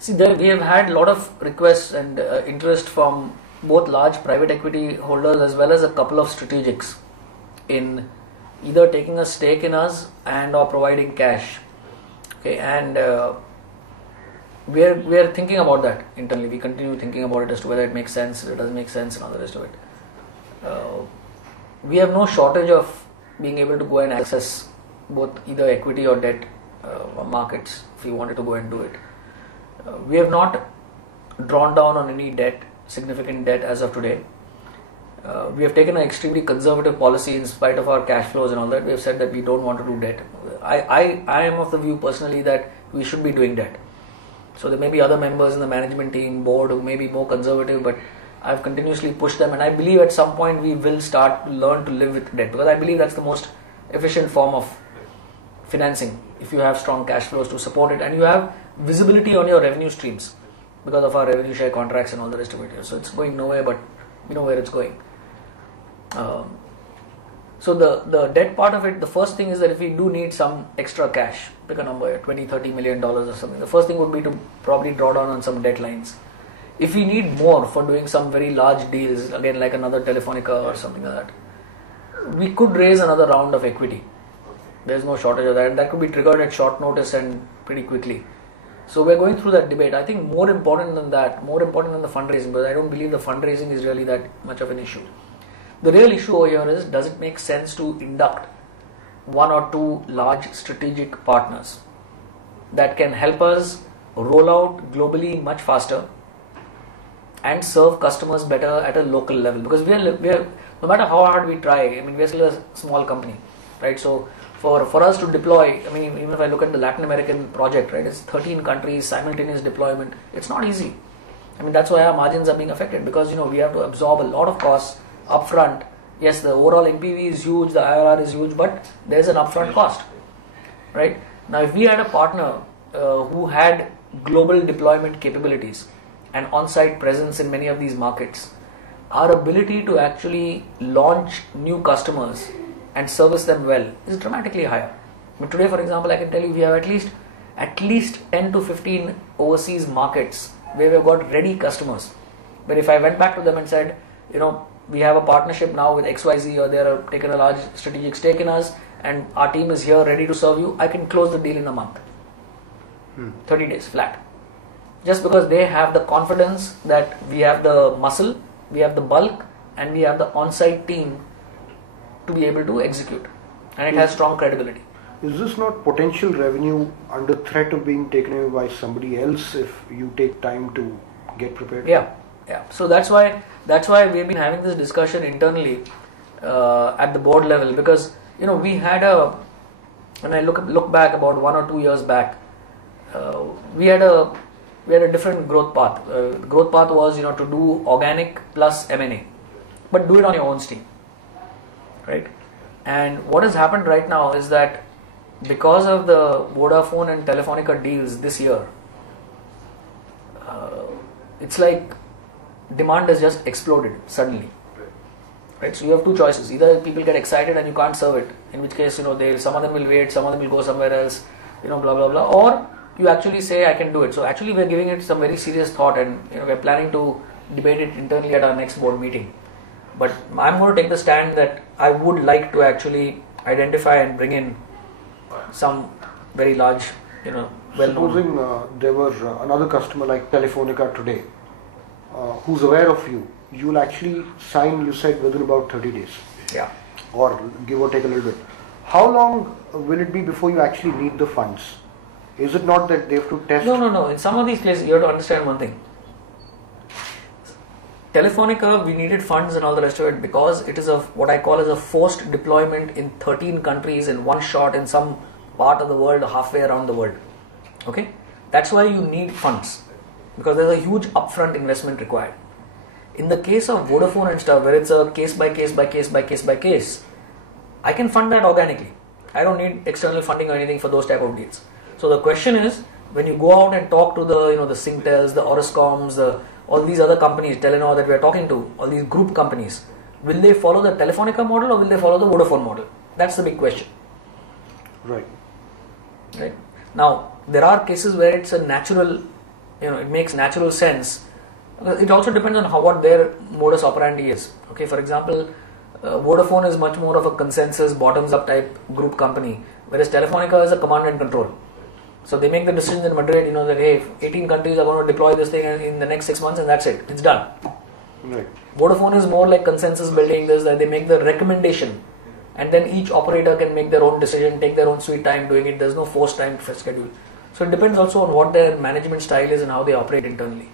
See, there we have had a lot of requests and interest from both large private equity holders as well as a couple of strategics in either taking a stake in us and or providing cash. Okay, and we are thinking about that internally. We continue thinking about it as to whether it makes sense, it doesn't make sense, and all the rest of it. We have no shortage of being able to go and access both either equity or debt markets if we wanted to go and do it. We have not drawn down on any debt, significant debt as of today. We have taken an extremely conservative policy in spite of our cash flows and all that. We have said that we don't want to do debt. I am of the view personally that we should be doing debt. So there may be other members in the management team, board who may be more conservative, but I've continuously pushed them, and I believe at some point we will start to learn to live with debt, because I believe that's the most efficient form of financing if you have strong cash flows to support it and you have visibility on your revenue streams because of our revenue share contracts and all the rest of it. So it's going nowhere, but you know where it's going. So the debt part of it, the first thing is that if we do need some extra cash, pick a number, $20-30 million or something, the first thing would be to probably draw down on some debt lines. If we need more for doing some very large deals, again like another Telefonica or something like that, we could raise another round of equity. There's no shortage of that, and that could be triggered at short notice and pretty quickly. So we're going through that debate. I think more important than that, more important than the fundraising, because I don't believe the fundraising is really that much of an issue. The real issue over here is, does it make sense to induct one or two large strategic partners that can help us roll out globally much faster and serve customers better at a local level? Because we are no matter how hard we try, I mean, we're still a small company, right? So for us to deploy, I mean, even if I look at the Latin American project, right, it's 13 countries, simultaneous deployment. It's not easy. I mean, that's why our margins are being affected, because, you know, we have to absorb a lot of costs upfront. Yes, the overall NPV is huge, the IRR is huge, but there's an upfront cost, right? Now, if we had a partner who had global deployment capabilities and on-site presence in many of these markets, our ability to actually launch new customers and service them well is dramatically higher. But today, for example, I can tell you we have at least 10 to 15 overseas markets where we've got ready customers. But if I went back to them and said, you know, we have a partnership now with XYZ, or they are taking a large strategic stake in us, and our team is here ready to serve you, I can close the deal in a month. 30 days flat. Just because they have the confidence that we have the muscle, we have the bulk, and we have the on-site team to be able to execute, and it has strong credibility. Is this not potential revenue under threat of being taken away by somebody else if you take time to get prepared? Yeah. So that's why we've been having this discussion internally at the board level, because, you know, we had when I look back about 1 or 2 years back, we had a different growth path. The growth path was, you know, to do organic plus M&A, but do it on your own steam. Right? And what has happened right now is that because of the Vodafone and Telefonica deals this year, it's like demand has just exploded suddenly. Right? So you have two choices. Either people get excited and you can't serve it, in which case, you know, some of them will wait, some of them will go somewhere else, you know, blah blah blah, or you actually say, I can do it. So actually we're giving it some very serious thought, and, you know, we're planning to debate it internally at our next board meeting. But I'm going to take the stand that I would like to actually identify and bring in some very large, you know, well-known. Supposing there were another customer like Telefonica today, who's aware of you, you will actually sign, you said, within about 30 days. Yeah. Or give or take a little bit. How long will it be before you actually need the funds? Is it not that they have to test? No. In some of these places, you have to understand one thing. Telefonica, we needed funds and all the rest of it because it is what I call as a forced deployment in 13 countries in one shot in some part of the world, halfway around the world. Okay? That's why you need funds, because there's a huge upfront investment required. In the case of Vodafone and stuff, where it's a case by case, I can fund that organically. I don't need external funding or anything for those type of deals. So the question is, when you go out and talk to the Singtels, the Orascoms, all these other companies, Telenor that we are talking to, all these group companies, will they follow the Telefonica model or will they follow the Vodafone model? That's the big question. Right. Now, there are cases where it's a natural it makes natural sense. It also depends on what their modus operandi is. Okay, for example, Vodafone is much more of a consensus, bottoms-up type group company, whereas Telefonica is a command and control. So they make the decisions in Madrid, that hey, 18 countries are going to deploy this thing in the next 6 months, and that's it. It's done. Right. Vodafone is more like consensus building. That they make the recommendation, and then each operator can make their own decision, take their own sweet time doing it. There's no forced time schedule. So it depends also on what their management style is and how they operate internally.